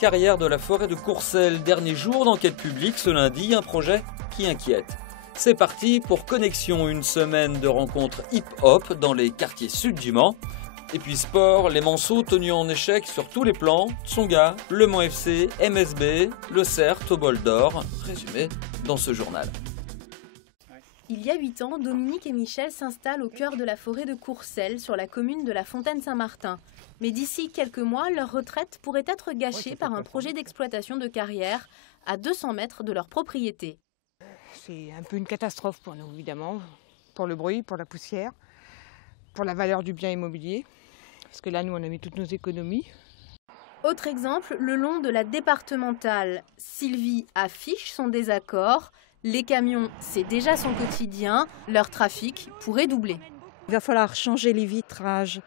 carrière de la forêt de Courcelles. Dernier jour d'enquête publique ce lundi, un projet qui inquiète. C'est parti pour Connexion, une semaine de rencontres hip-hop dans les quartiers sud du Mans. Et puis sport, les Manceaux tenus en échec sur tous les plans, Tsonga, Le Mans FC, MSB, le CERT au bol d'or, résumé dans ce journal. Il y a 8 ans, Dominique et Michel s'installent au cœur de la forêt de Courcelles, sur la commune de la Fontaine-Saint-Martin. Mais d'ici quelques mois, leur retraite pourrait être gâchée par un projet d'exploitation de carrière à 200 mètres de leur propriété. C'est un peu une catastrophe pour nous, évidemment, pour le bruit, pour la poussière, pour la valeur du bien immobilier, parce que là, nous, on a mis toutes nos économies. Autre exemple, le long de la départementale, Sylvie affiche son désaccord. Les camions, c'est déjà son quotidien, leur trafic pourrait doubler. Il va falloir changer les vitrages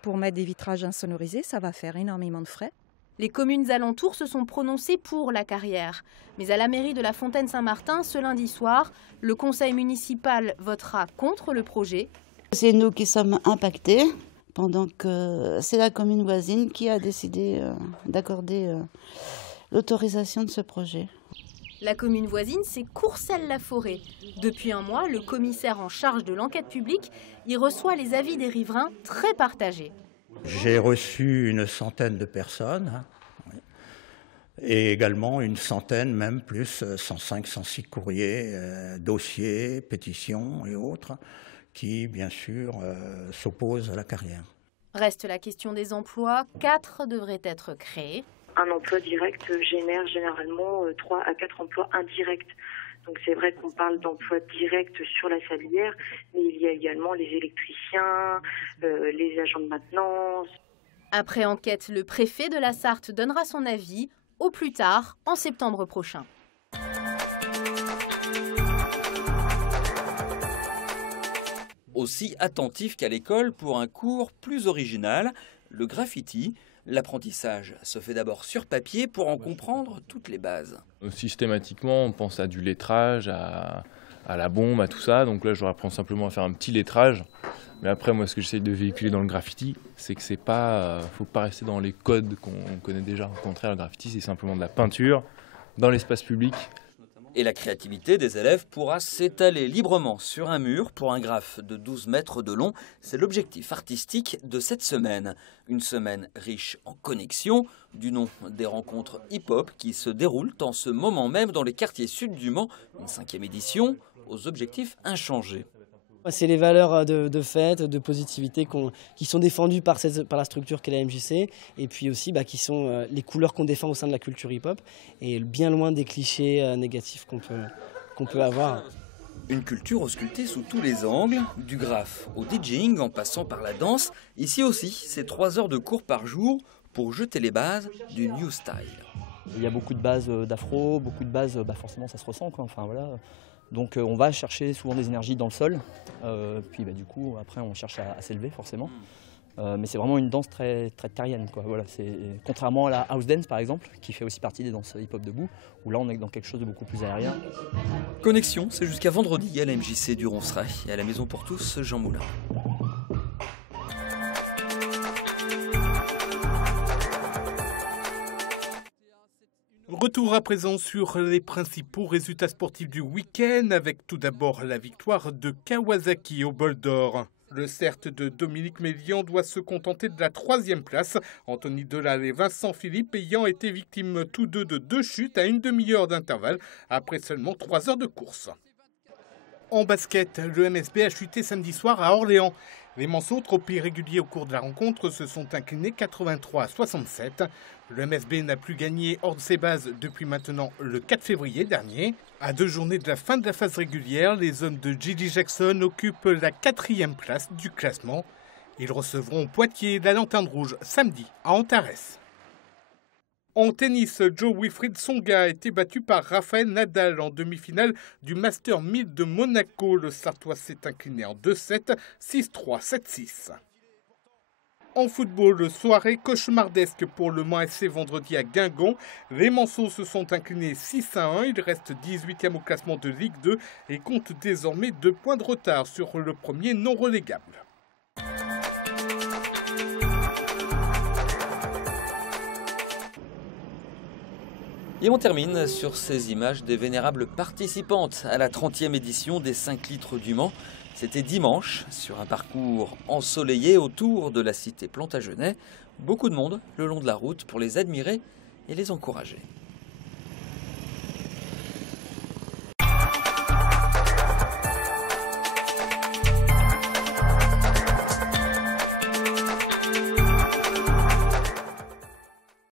pour mettre des vitrages insonorisés, ça va faire énormément de frais. Les communes alentours se sont prononcées pour la carrière. Mais à la mairie de la Fontaine-Saint-Martin, ce lundi soir, le conseil municipal votera contre le projet. C'est nous qui sommes impactés, pendant que c'est la commune voisine qui a décidé d'accorder l'autorisation de ce projet. La commune voisine, c'est Courcelles-la-Forêt. Depuis un mois, le commissaire en charge de l'enquête publique y reçoit les avis des riverains très partagés. J'ai reçu une centaine de personnes et également une centaine, même plus, 105, 106 courriers, dossiers, pétitions et autres qui, bien sûr, s'opposent à la carrière. Reste la question des emplois. 4 devraient être créés. Un emploi direct génère généralement 3 à 4 emplois indirects. Donc c'est vrai qu'on parle d'emplois directs sur la sablière, mais il y a également les électriciens, les agents de maintenance. Après enquête, le préfet de la Sarthe donnera son avis au plus tard en septembre prochain. Aussi attentif qu'à l'école pour un cours plus original, le graffiti. L'apprentissage se fait d'abord sur papier pour en comprendre toutes les bases. Systématiquement, on pense à du lettrage, à la bombe, à tout ça. Donc là, je leur apprends simplement à faire un petit lettrage. Mais après, moi, ce que j'essaie de véhiculer dans le graffiti, c'est que c'est pas, faut pas rester dans les codes qu'on connaît déjà. Au contraire, le graffiti, c'est simplement de la peinture dans l'espace public. Et la créativité des élèves pourra s'étaler librement sur un mur pour un graphe de 12 mètres de long. C'est l'objectif artistique de cette semaine. Une semaine riche en connexions, du nom des rencontres hip-hop qui se déroulent en ce moment même dans les quartiers sud du Mans. Une 5e édition aux objectifs inchangés. C'est les valeurs de fête, de positivité qui sont défendues par la structure qu'est la MJC et puis aussi qui sont les couleurs qu'on défend au sein de la culture hip-hop et bien loin des clichés négatifs qu'on peut avoir. Une culture auscultée sous tous les angles, du graphe au DJing en passant par la danse. Ici aussi, c'est 3 heures de cours par jour pour jeter les bases du new style. Il y a beaucoup de bases d'afro, beaucoup de bases, forcément ça se ressent, quoi. Enfin, voilà. Donc on va chercher souvent des énergies dans le sol, puis du coup après on cherche à s'élever forcément. Mais c'est vraiment une danse très, très terrienne, quoi. Voilà, contrairement à la house dance par exemple, qui fait aussi partie des danses hip-hop debout, où là on est dans quelque chose de beaucoup plus aérien. Connexion, c'est jusqu'à vendredi à la MJC du Ronceraie et à la Maison pour tous, Jean Moulin. Retour à présent sur les principaux résultats sportifs du week-end, avec tout d'abord la victoire de Kawasaki au bol d'or. Le CERT de Dominique Mélian doit se contenter de la 3e place. Anthony Delal et Vincent Philippe ayant été victimes tous deux de 2 chutes à une demi-heure d'intervalle après seulement 3 heures de course. En basket, le MSB a chuté samedi soir à Orléans. Les Manceaux, trop irréguliers au cours de la rencontre, se sont inclinés 83-67. Le MSB n'a plus gagné hors de ses bases depuis maintenant le 4 février dernier. À 2 journées de la fin de la phase régulière, les hommes de Gigi Jackson occupent la 4e place du classement. Ils recevront Poitiers la Lanterne Rouge samedi à Antares. En tennis, Jo-Wilfried Tsonga a été battu par Rafael Nadal en demi-finale du Master 1000 de Monaco. Le Sartois s'est incliné en 2-7, 6-3, 7-6. En football, soirée cauchemardesque pour le Mans FC vendredi à Guingamp. Les Manceaux se sont inclinés 6-1. Ils restent 18e au classement de Ligue 2 et comptent désormais 2 points de retard sur le premier non relégable. Et on termine sur ces images des vénérables participantes à la 30e édition des 5 litres du Mans. C'était dimanche, sur un parcours ensoleillé autour de la cité Plantagenet. Beaucoup de monde le long de la route pour les admirer et les encourager.